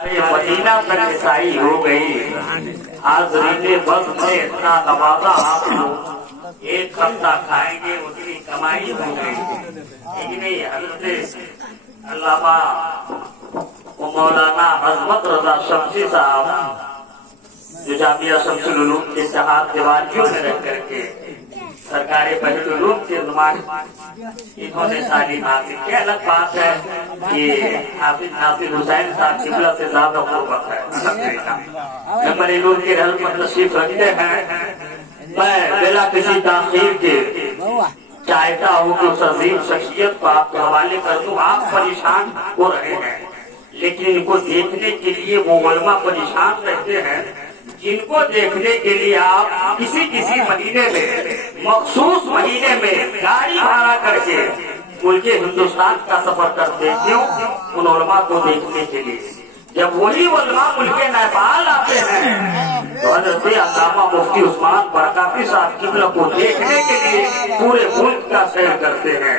Medina तक ईसाई हो गई। हाज़रीन बस में इतना नवाजा आप लोग एक हफ्ता खाएंगे उतनी कमाई हो गई। लेकिन हज़रत अल्लामा मौलाना अज़मत रज़ा शमसी साहब जो जामिया शमसुल उलूम के शहाद दीवानियों में रह करके सरकारी बहरुल उलूम के नुमान इन्होंने तालीम हासिल की। अलग बात है कि हाफिज नासिर हुसैन साहब किबला से ज्यादा गुर्बत है। नंबर नूर के रहल पर तशरीफ रखते हैं। मैं बिला किसी ताखीर के चाहता हूँ कि उस अजीम शख्सियत को आपके हवाले कर दूं। आप परेशान हो रहे हैं, लेकिन इनको देखने के लिए वो उलमा परेशान रहते हैं जिनको देखने के लिए आप किसी किसी महीने में मखसूस महीने में गाड़ी भाड़ा करके मुल्के हिंदुस्तान का सफर करते हैं। क्यों? उन उलमा को देखने के लिए। जब वही उलमा मुल्के नेपाल आते हैं तो हज़रत अल्लामा मुफ्ती उस्मान बरकाती साहब किबला को देखने के लिए पूरे मुल्क का सैर करते हैं।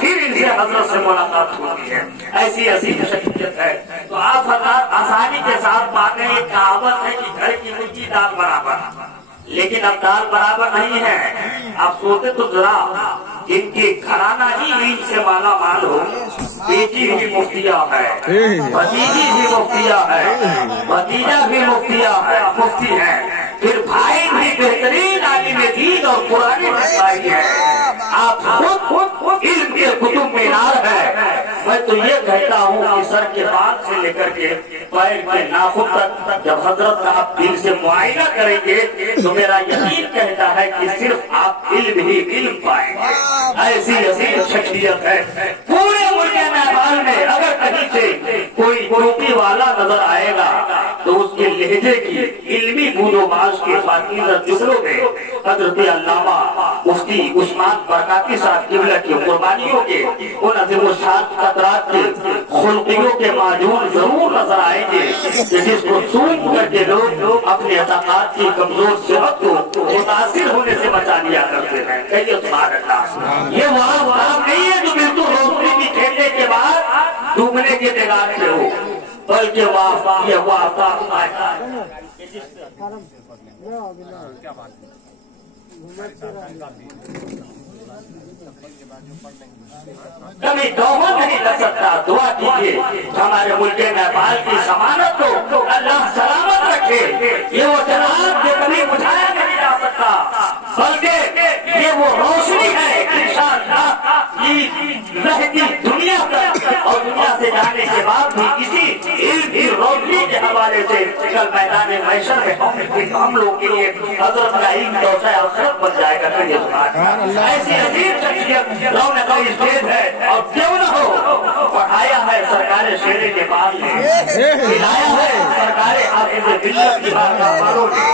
फिर इनसे हजरत से मुलाकात होती है। ऐसी अजीम शख्सियत है। तो आप हज़रात आसानी के साथ माने एक कहावत है कि घर की मुर्गी दाल बराबर, लेकिन अब दाल बराबर नहीं है। आप सोचे तो जरा, जिनकी घराना ही ईद से माला माल हो, बेटी भी मुफ्तिया है, भतीजी भी मुफ्तिया है, भतीजा भी मुफ्ती है, फिर भाई भी बेहतरीन आलिम दीन और पुरानी भाई है। आप खुद इल्म के कुतुब मीनार है। मैं तो ये कहता हूँ कि सर के बाल से लेकर के पैर के नाखून तक जब हजरत का आप दिल से मुआयना करेंगे तो मेरा यकीन कहता है कि सिर्फ आप इल्म ही इल्म पाएंगे। ऐसी अजीम शख्सियत है। पूरे मुल्क नेपाल में अगर कहीं से कोई टोपी वाला नजर आएगा तो उसके लहजे की इल्मी बूदोबाज के पाकीज़ा जुमलों में हज़रत अल्लामा मुफ्ती उस्मान बरकाती साहब किबला की कुर्बानियों के उन अज़ीमुश्शान कतरात के खुल्कियों के मौजूद जरूर नजर आएंगे, जिसको सूंघ करके लोग अपने अताक़ात की कमजोर सेहत को मुतासिर होने से बचा लिया करते हैं। कहिए सुभान अल्लाह। ये वहाँ नहीं है जो बिल्कुल रोशनी की खेलने के बाद डूबने के निगाह से हो, बल्कि कभी दोहरा नहीं लग सकता। दुआ कीजिए हमारे मुल्क नेपाल की जमानत को अल्लाह सलामत रखे। ये वो जनाब जो कभी बुझाया नहीं जा सकता, बल्कि ये वो रोशनी है इंशाअल्लाह रहती दुनिया तक, और दुनिया से जाने के बाद भी इसी इल्म की रोशनी के हवाले से कल मैदान महशर में हम लोग के लिए हजरत का इल्म दौसा अवसर बन जाएगा। ऐसी अजीब शख्सियत रौनक स्टेज है। और क्यों न हो, पढ़ाया है सरकार शेरे के पास में, खिलाया है सरकार हाफिज़ मिल्लत की बारों ने,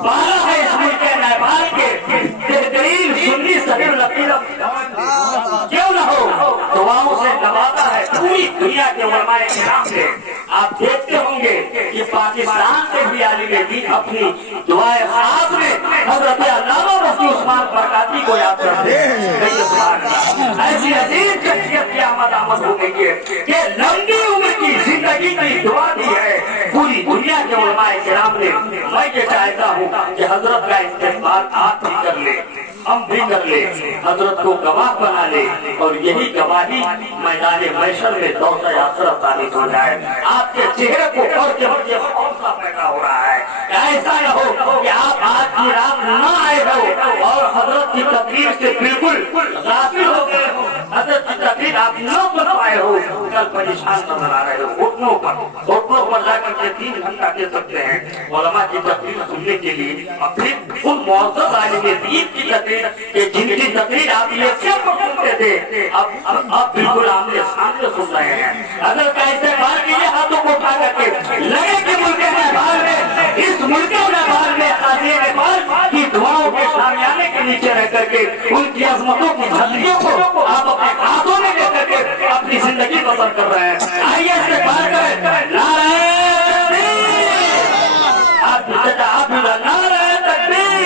पाला है इस मुल्क नेपाल के बेहतरीन सुन्नी सलीम लकीर। क्यों न हो, दुआओं से नवाजा है पूरी दुनिया के उलमाए किराम से। आप देखते होंगे कि पाकिस्तान से भी आलिम दीन अपनी दुआए खास में हज़रत अल्लामा मुफ्ती उस्मान बरकाती को याद करते हैं। ऐसी अजीब शख्सियत की आमद हो गई है कि लंबी उम्र की जिंदगी की दुआ दी है पूरी दुनिया के उलमाए किराम ने। मैं ये चाहता हूँ कि हजरत का इस्तेमाल आप भी कर ले, हम भी कर ले, हजरत को गवाह बना ले, और यही गवाही मैदान महशर में दौसा यात्रा साबित हो जाए। आपके चेहरे को पढ़ के मुझे हौसला पैदा हो रहा है। ऐसा न हो कि आप आज की रात न आए हो और हजरत की तकरीर से बिल्कुल गाफिल हो गए हो, हजरत की तकरीर आप न सुन पाए हो, कल परेशान नजर आ रहे हो। घुटनों पर जाकर के 3 घंटा दे सकते हैं उलमा की तकरीर सुनने के लिए, और फिर उन मौजूद आलिम दीन की तकरीर जिनकी तकरीर आप लेक्चर पर सुनते थे, अब बिल्कुल आमने सामने सुन रहे हैं। अगर कैसे बार कीजिए हाथों को उठा करके लगे कि मुल्क नेपाल में, इस मुल्क नेपाल में आदमी नेपाल की दुआओं के सामने के नीचे रह करके उनकी अजमतों की झलकियों को आप अपने हाथों में लेकर के अपनी जिंदगी बसर कर रहे हैं। आइए इससे बात करें। आप भी नारे तकबीर,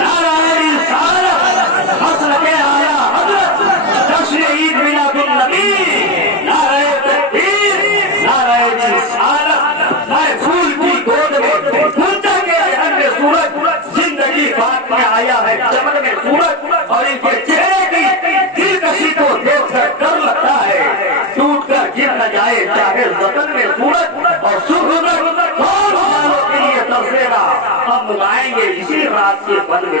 नारे रिसालत, हसरत आया हजरत जश्न ईद मिलादुन नबी, नारे तकबीर, नारे रिसालत। आपके वन में